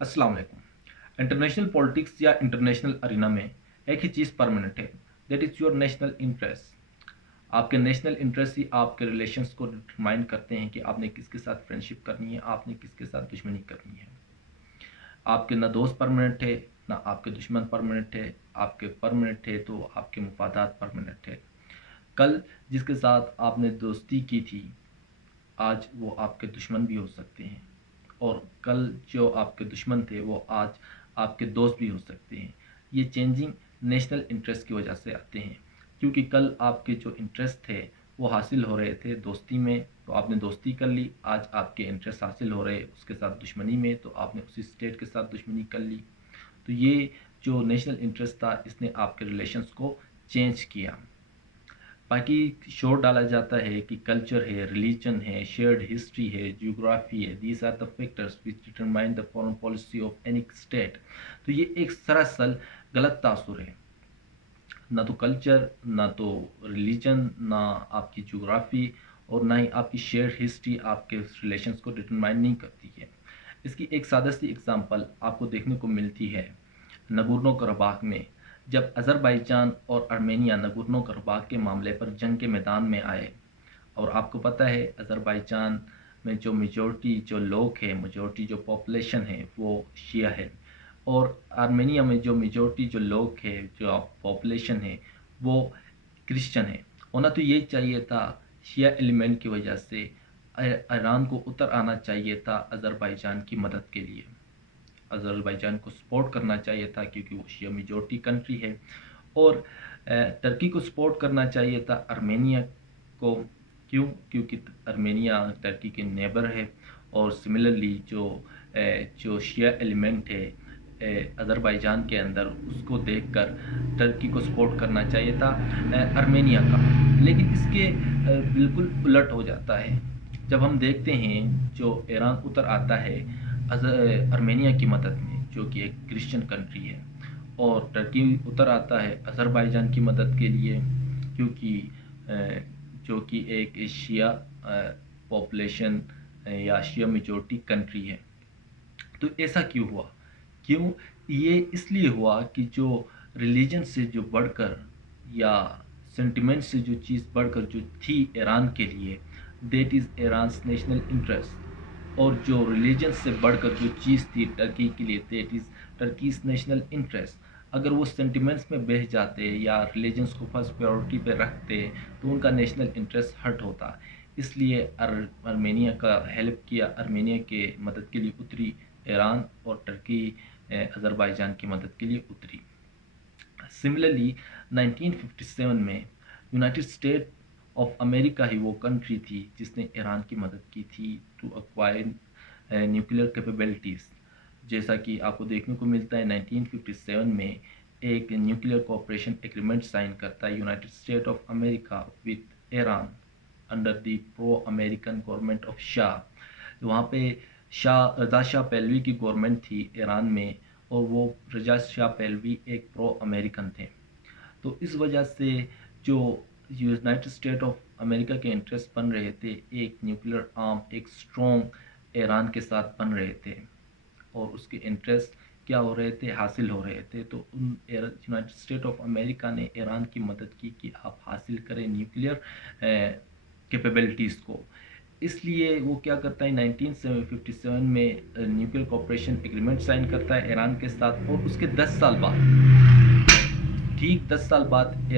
अस्सलाम वालेकुम। International politics या इंटरनेशनल अरीना में एक ही चीज़ परमानेंट है, that is your national interest. आपके नेशनल इंटरेस्ट ही आपके रिलेशंस को डिटरमाइन करते हैं कि आपने किसके साथ फ्रेंडशिप करनी है, आपने किसके साथ दुश्मनी करनी है। आपके ना दोस्त परमानेंट है, ना आपके दुश्मन परमानेंट है। आपके परमानेंट थे तो आपके मुफादात परमानेंट है। कल जिसके साथ आपने दोस्ती की थी, आज वो आपके दुश्मन भी हो सकते हैं, और कल जो आपके दुश्मन थे वो आज आपके दोस्त भी हो सकते हैं। ये चेंजिंग नेशनल इंटरेस्ट की वजह से आते हैं, क्योंकि कल आपके जो इंटरेस्ट थे वो हासिल हो रहे थे दोस्ती में, तो आपने दोस्ती कर ली। आज आपके इंटरेस्ट हासिल हो रहे उसके साथ दुश्मनी में, तो आपने उसी स्टेट के साथ दुश्मनी कर ली। तो ये जो नेशनल इंटरेस्ट था इसने आपके रिलेशंस को चेंज किया। बाकी शोर डाला जाता है कि कल्चर है, रिलीजन है, शेयर्ड हिस्ट्री है, जियोग्राफी है, these are the factors which determine the foreign policy of any state. तो ये एक सरासर गलत तासुर है। ना तो कल्चर, ना तो रिलीजन, ना आपकी जियोग्राफी, और ना ही आपकी शेयर्ड हिस्ट्री आपके रिलेशंस को डिटरमाइन नहीं करती है। इसकी एक सादा सी एग्जांपल आपको देखने को मिलती है नगोर्नो कराबाख में। जब अज़रबैजान और आर्मेनिया नगोर्नो कराबाख के मामले पर जंग के मैदान में आए, और आपको पता है अज़रबैजान में जो मेजॉरिटी जो लोग हैं, मेजॉरिटी जो पॉपुलेशन है वो शिया है, और आर्मेनिया में जो मेजॉरिटी जो लोग हैं, जो पॉपुलेशन है वो क्रिश्चियन है। होना तो यही चाहिए था, शिया एलिमेंट की वजह से ईरान को उतर आना चाहिए था अज़रबैजान की मदद के लिए। अज़रबैजान को सपोर्ट करना चाहिए था क्योंकि वो शिया मेजॉरिटी कंट्री है, और टर्की को सपोर्ट करना चाहिए था आर्मेनिया को। क्यों? क्योंकि आर्मेनिया टर्की के नेबर है, और सिमिलरली जो शिया एलिमेंट है अज़रबैजान के अंदर, उसको देखकर टर्की को सपोर्ट करना चाहिए था आर्मेनिया का। लेकिन इसके बिल्कुल उलट हो जाता है जब हम देखते हैं जो ईरान उतर आता है आर्मेनिया की मदद में, जो कि एक क्रिश्चियन कंट्री है, और टर्की उतर आता है अज़रबैजान की मदद के लिए, क्योंकि अ, जो कि एक शिया पॉपुलेशन या शिया मेजॉरिटी कंट्री है। तो ऐसा क्यों हुआ? क्यों? ये इसलिए हुआ कि जो रिलीजन से जो बढ़कर, या सेंटिमेंट से जो चीज़ बढ़कर जो थी ईरान के लिए, that is Iran's national interest. और जो रिलीजन से बढ़कर जो चीज़ थी टर्की के लिए, दैट इज़ टर्कीज़ नेशनल इंटरेस्ट। अगर वो सेंटिमेंट्स में बह जाते या रिलीजन्स को फर्स्ट प्रायोरिटी पे रखते, तो उनका नेशनल इंटरेस्ट हर्ट होता। इसलिए आर्मेनिया का हेल्प किया, आर्मेनिया के मदद के लिए उतरी ईरान, और टर्की अज़रबैजान की मदद के लिए उतरी। सिमिलरली 1957 में यूनाइटेड स्टेट ऑफ अमेरिका ही वो कंट्री थी जिसने ईरान की मदद की थी टू अक्वायर न्यूक्लियर कैपेबिलिटीज़। जैसा कि आपको देखने को मिलता है 1957 में एक न्यूक्लियर कोऑपरेशन एग्रीमेंट साइन करता है United state of America with Iran under the pro American government of Shah. वहाँ पे रज़ा शाह पहलवी की गवर्नमेंट थी ईरान में, और वो रज़ा शाह पहलवी एक प्रो अमेरिकन थे। तो इस वजह से जो यूनाइटेड स्टेट ऑफ अमेरिका के इंटरेस्ट बन रहे थे, एक न्यूक्लियर आर्म, एक स्ट्रॉन्ग ईरान के साथ बन रहे थे, और उसके इंटरेस्ट क्या हो रहे थे, हासिल हो रहे थे। तो उन यूनाइटेड स्टेट ऑफ अमेरिका ने ईरान की मदद की कि आप हासिल करें न्यूक्लियर कैपेबिलिटीज़ को। इसलिए वो क्या करता है, 1957 में न्यूक्लियर कॉपरेशन एग्रीमेंट साइन करता है ईरान के साथ, और उसके 10 साल बाद, ठीक 10 साल बाद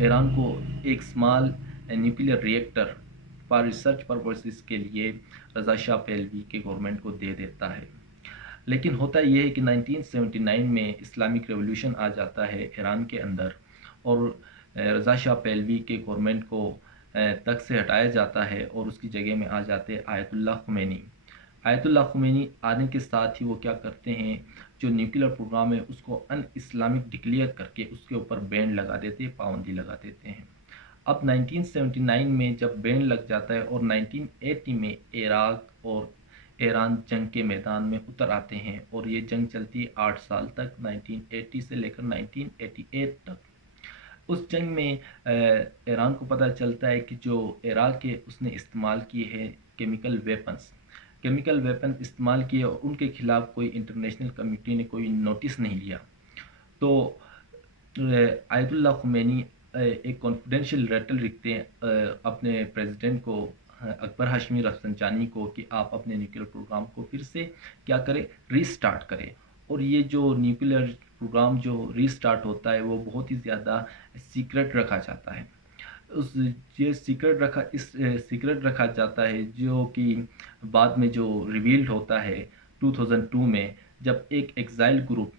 ईरान को एक small nuclear reactor for research purposes के लिए रज़ा शाह पहलवी के गवर्नमेंट को दे देता है। लेकिन होता यह है कि 1979 में इस्लामिक रेवोल्यूशन आ जाता है ईरान के अंदर, और रज़ा शाह पहलवी के गवर्नमेंट को तख्त से हटाया जाता है, और उसकी जगह में आ जाते हैं आयतुल्लाह खुमैनी। आयतुल्लाह खुमैनी आने के साथ ही वो क्या करते हैं, जो न्यूक्लियर प्रोग्राम है उसको अन इस्लामिक डिक्लेयर करके उसके ऊपर बैन लगा देते हैं, पाबंदी लगा देते हैं। अब 1979 में जब बैन लग जाता है, और 1980 में इराक और ईरान जंग के मैदान में उतर आते हैं, और ये जंग चलती है 8 साल तक, 1980 से लेकर 1988 तक। उस जंग में ईरान को पता चलता है कि जो इराक है उसने इस्तेमाल किए हैं केमिकल वेपन्स, کیمیکل ویپن استعمال کیے اور ان کے خلاف کوئی انٹرنیشنل کمیونٹی نے کوئی نوٹس نہیں لیا. تو آیت اللہ خمینی ایک کانفیڈینشیل لیٹر لکھتے ہیں اپنے پریزیڈنٹ کو اکبر ہاشمی رفسنجانی کو کہ آپ اپنے نیوکلیر پروگرام کو پھر سے کیا کریں، ری سٹارٹ کریں. اور یہ جو نیوکلیر پروگرام جو ری سٹارٹ ہوتا ہے وہ بہت ہی زیادہ سیکرٹ رکھا جاتا ہے. یہ سیکرٹ رکھا جاتا ہے جو کہ بعد میں جو ریویلڈ ہوتا ہے 2002 میں، جب ایک ایگزائل گروپ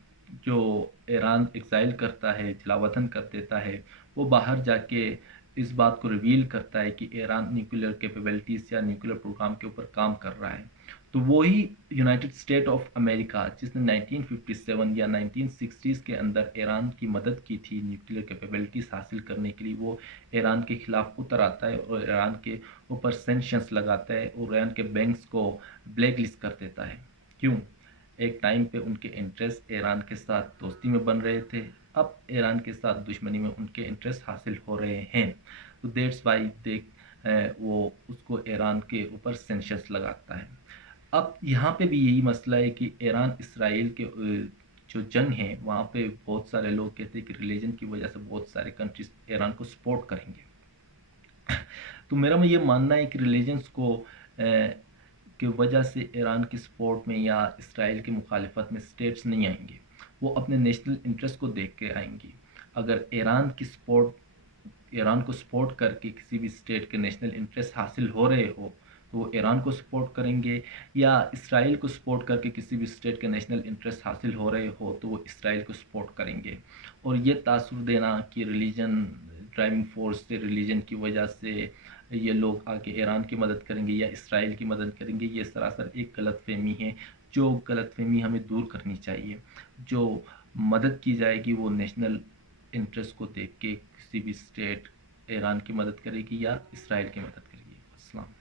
جو ایران ایگزائل کرتا ہے، جلا وطن کر دیتا ہے، وہ باہر جا کے اس بات کو ریویل کرتا ہے کہ ایران نیوکلیر کیپیبلٹیز یا نیوکلیر پروگرام کے اوپر کام کر رہا ہے. تو وہی یونائٹڈ اسٹیٹ آف امریکہ جس نے 1957 یا 1960s کے اندر ایران کی مدد کی تھی نیوکلیر کیپیبلٹیز حاصل کرنے کے لیے، وہ ایران کے خلاف اتر آتا ہے اور ایران کے اوپر سینکشنز لگاتا ہے اور ایران کے بینکس کو بلیک لسٹ کر دیتا ہے. کیوں؟ ایک ٹائم پہ ان کے انٹرسٹ ایران کے ساتھ دوستی میں بن رہے تھے، اب ایران کے ساتھ دشمنی میں ان کے انٹرسٹ حاصل ہو رہے ہیں. تو دیٹس وائی وہ اس کو ایران کے اوپر سینکشنز لگاتا ہے. اب یہاں پہ بھی یہی مسئلہ ہے کہ ایران اسرائیل کے جو جنگ ہے وہاں پہ بہت سارے لوگ کہتے ہیں کہ ریلیجن کی وجہ سے بہت سارے کنٹریز ایران کو سپورٹ کریں گے. تو میرا یہ ماننا ہے کہ ریلیجنس کو کی وجہ سے ایران کی سپورٹ میں یا اسرائیل کی مخالفت میں سٹیٹس نہیں آئیں گے، وہ اپنے نیشنل انٹرسٹ کو دیکھ کے آئیں گی. اگر ایران کو سپورٹ کر کے کسی بھی سٹیٹ کے نیشنل انٹرسٹ حاصل ہو رہے ہو تو وہ ایران کو سپورٹ کریں گے، یا اسرائیل کو سپورٹ کر کے کسی بھی سٹیٹ کے نیشنل انٹرسٹ حاصل ہو رہے ہو تو وہ اسرائیل کو سپورٹ کریں گے. اور یہ تاثر دینا کہ ریلیجن ڈرائیونگ فورس سے، ریلیجن کی وجہ سے یہ لوگ آ کے ایران کی مدد کریں گے یا اسرائیل کی مدد کریں گے، یہ سراسر ایک غلط فہمی ہے. جو غلط فہمی ہمیں دور کرنی چاہیے. جو مدد کی جائے گی وہ نیشنل انٹرسٹ کو دیکھ کے کسی بھی سٹیٹ ایران کی مدد کرے گی یا اسرائیل کی مدد کرے گی. السلام.